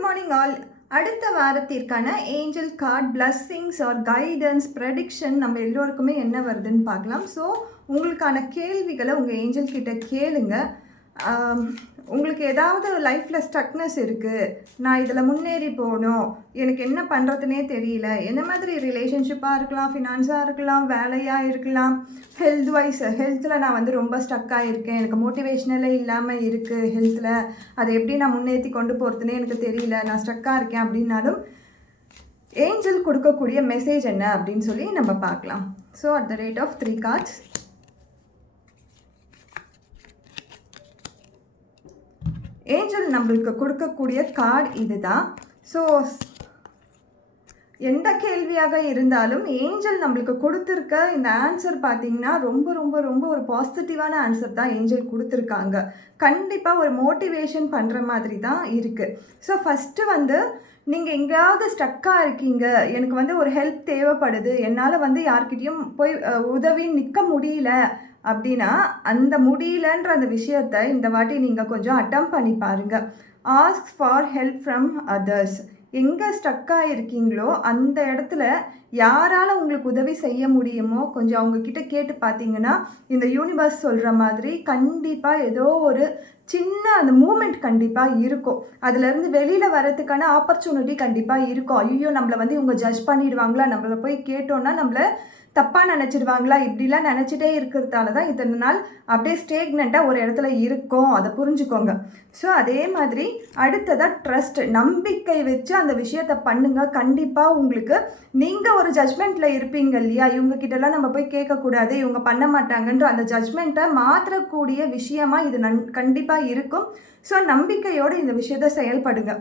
Good morning all. அடுத்த வாரத்திற்கான angel card blessings or guidance prediction நம்ம எல்லோருக்குமே என்ன வருதுன்னு பார்க்கலாம். ஸோ உங்களுக்கான கேள்விகளை உங்கள் ஏஞ்சல் கிட்ட கேளுங்க. உங்களுக்கு ஏதாவது லைஃப்பில் ஸ்டக்னஸ் இருக்குது, நான் இதில் முன்னேறி போகணும், எனக்கு என்ன பண்ணுறதுனே தெரியல, என்ன மாதிரி ரிலேஷன்ஷிப்பாக இருக்கலாம், ஃபினான்ஸாக இருக்கலாம், வேலையாக இருக்கலாம், ஹெல்த்தில் நான் ரொம்ப ஸ்டக்காக இருக்கேன், எனக்கு மோட்டிவேஷ்னலே இல்லாமல் இருக்குது ஹெல்த்தில், அதை எப்படி நான் முன்னேற்றி கொண்டு போகிறதுனே எனக்கு தெரியல, நான் ஸ்டக்காக இருக்கேன் அப்படின்னாலும் ஏஞ்சல் கொடுக்கக்கூடிய மெசேஜ் என்ன அப்படின்னு சொல்லி நம்ம பார்க்கலாம். So at the rate of 3 cards. Angel நம்மளுக்கு கொடுக்கக்கூடிய கார்டு இதுதான். ஸோ எந்த கேள்வியாக இருந்தாலும் ஏஞ்சல் நம்மளுக்கு கொடுத்துருக்க இந்த ஆன்சர் பார்த்திங்கன்னா ரொம்ப ரொம்ப ரொம்ப ஒரு பாசிட்டிவான ஆன்சர் தான் ஏஞ்சல் கொடுத்துருக்காங்க. கண்டிப்பாக ஒரு மோட்டிவேஷன் பண்ணுற மாதிரி தான் இருக்குது. ஸோ ஃபஸ்ட்டு நீங்கள் எங்கேயாவது ஸ்டக்காக இருக்கீங்க, எனக்கு ஒரு ஹெல்ப் தேவைப்படுது, என்னால் யார்கிட்டையும் போய் உதவி நிற்க முடியல அப்படின்னா அந்த முடியலன்ற அந்த விஷயத்தை இந்த வாட்டி நீங்கள் கொஞ்சம் அட்டம் பண்ணி பாருங்கள். Ask for help from others. எங்கே ஸ்டக்காக இருக்கீங்களோ அந்த இடத்துல யாரால் உங்களுக்கு உதவி செய்ய முடியுமோ கொஞ்சம் அவங்கக்கிட்ட கேட்டு பார்த்தீங்கன்னா இந்த யூனிவர்ஸ் சொல்கிற மாதிரி கண்டிப்பாக ஏதோ ஒரு சின்ன அந்த மூமெண்ட் கண்டிப்பாக இருக்கும். அதுலேருந்து வெளியில் வரதுக்கான ஆப்பர்ச்சுனிட்டி கண்டிப்பாக இருக்கும். ஐயோ நம்மளை இவங்க ஜட்ஜ் பண்ணிடுவாங்களா, நம்மளை போய் கேட்டோன்னா நம்மளை தப்பாக நினச்சிடுவாங்களா, இப்படிலாம் நினச்சிட்டே இருக்கிறதால தான் இத்தனை நாள் அப்படியே ஸ்டேக்னண்ட்டாக ஒரு இடத்துல இருக்கும். அதை புரிஞ்சுக்கோங்க. ஸோ அதே மாதிரி அடுத்ததாக ட்ரஸ்ட், நம்பிக்கை வச்சு அந்த விஷயத்தை பண்ணுங்கள். கண்டிப்பாக உங்களுக்கு நீங்கள் ஒரு ஜட்ஜ்மெண்ட்டில் இருப்பீங்க இல்லையா, இவங்கக்கிட்டலாம் நம்ம போய் கேட்கக்கூடாது, இவங்க பண்ண மாட்டாங்கன்ற அந்த ஜட்ஜ்மெண்ட்டை மாற்றக்கூடிய விஷயமாக இது கண்டிப்பாக இருக்கும். ஸோ நம்பிக்கையோடு இந்த விஷயத்தை செயல்படுங்க.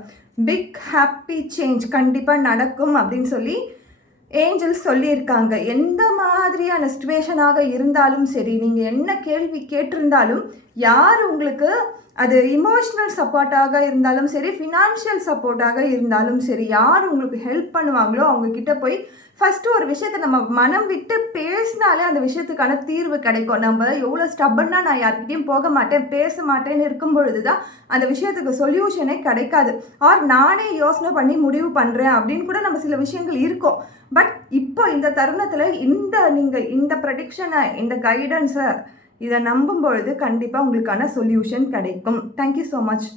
பிக் ஹாப்பி சேஞ்ச் கண்டிப்பாக நடக்கும் அப்படின்னு சொல்லி ஏஞ்சல்ஸ் சொல்லியிருக்காங்க. எந்த மாதிரியான சிச்சுவேஷனாக இருந்தாலும் சரி, நீங்கள் என்ன கேள்வி கேட்டிருந்தாலும், யார் உங்களுக்கு அது இமோஷ்னல் சப்போர்ட்டாக இருந்தாலும் சரி, ஃபினான்ஷியல் சப்போர்ட்டாக இருந்தாலும் சரி, யார் உங்களுக்கு ஹெல்ப் பண்ணுவாங்களோ அவங்கக்கிட்ட போய் ஃபஸ்ட்டு ஒரு விஷயத்தை நம்ம மனம் விட்டு பேசினாலே அந்த விஷயத்துக்கான தீர்வு கிடைக்கும். நம்ம எவ்வளோ ஸ்டப்பன்னா நான் யார்கிட்டையும் போக மாட்டேன், பேச மாட்டேன்னு இருக்கும் பொழுது தான் அந்த விஷயத்துக்கு சொல்யூஷனே கிடைக்காது. ஆர் நானே யோசனை பண்ணி முடிவு பண்ணுறேன் அப்படின்னு கூட நம்ம சில விஷயங்கள் இருக்கும். பட் இப்போ இந்த தருணத்தில் நீங்கள் இந்த ப்ரெடிக்ஷனை, இந்த கைடன்ஸை இதை நம்பும் பொழுது கண்டிப்பாக உங்களுக்கான சொல்யூஷன் கிடைக்கும். Thank you so much.